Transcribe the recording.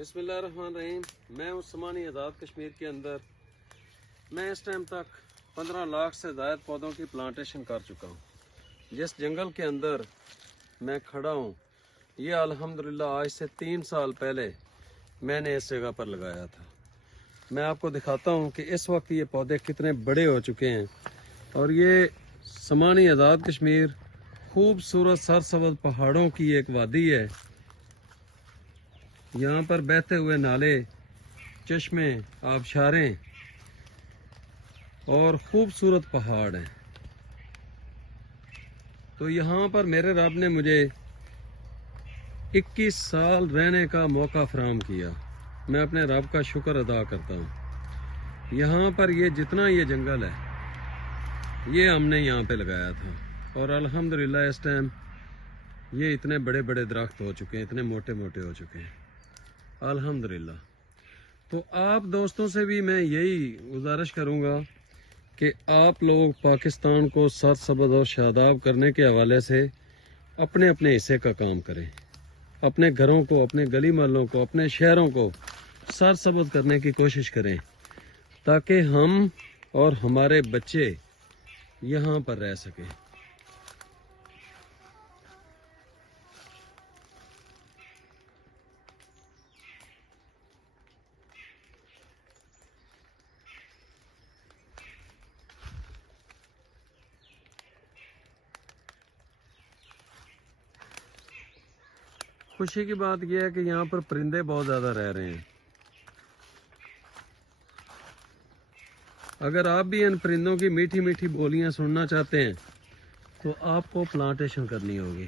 بسم اللہ الرحمن الرحیم۔ میں ہوں سمانی آزاد کشمیر کے اندر۔ میں اس ٹائم تک 15 لاکھ سے زائد پودوں کی پلانٹیشن کر چکا ہوں۔ جس جنگل کے اندر میں کھڑا ہوں یہ الحمدللہ آج سے 3 سال پہلے میں نے اس جگہ پر لگایا تھا۔ میں آپ کو دکھاتا ہوں کہ اس وقت یہ پودے کتنے بڑے ہو چکے ہیں، اور یہ سمانی آزاد کشمیر خوبصورت سرسبز پہاڑوں کی ایک وادی ہے۔ یہاں پر بہتے ہوئے نالے، چشمے، آبشاریں اور خوبصورت پہاڑ ہیں۔ تو یہاں پر میرے رب نے مجھے 21 سال رہنے کا موقع فراہم کیا۔ میں اپنے رب کا شکر ادا کرتا ہوں۔ یہاں پر یہ جتنا یہ جنگل ہے یہ ہم نے یہاں پہ لگایا تھا، اور الحمدللہ اس ٹائم یہ اتنے بڑے بڑے درخت ہو چکے ہیں، اتنے موٹے موٹے ہو چکے ہیں الحمدللہ۔ تو آپ دوستوں سے بھی میں یہی گزارش کروں گا کہ آپ لوگ پاکستان کو سرسبز اور شاداب کرنے کے حوالے سے اپنے اپنے حصے کا کام کریں۔ اپنے گھروں کو، اپنے گلی محلوں کو، اپنے شہروں کو سرسبز کرنے کی کوشش کریں، تاکہ ہم اور ہمارے بچے یہاں پر رہ سکیں۔ خوشی کی بات یہ ہے کہ یہاں پر پرندے بہت زیادہ رہ رہے ہیں۔ اگر آپ بھی ان پرندوں کی میٹھی میٹھی بولیاں سننا چاہتے ہیں تو آپ کو پلانٹیشن کرنی ہوگی۔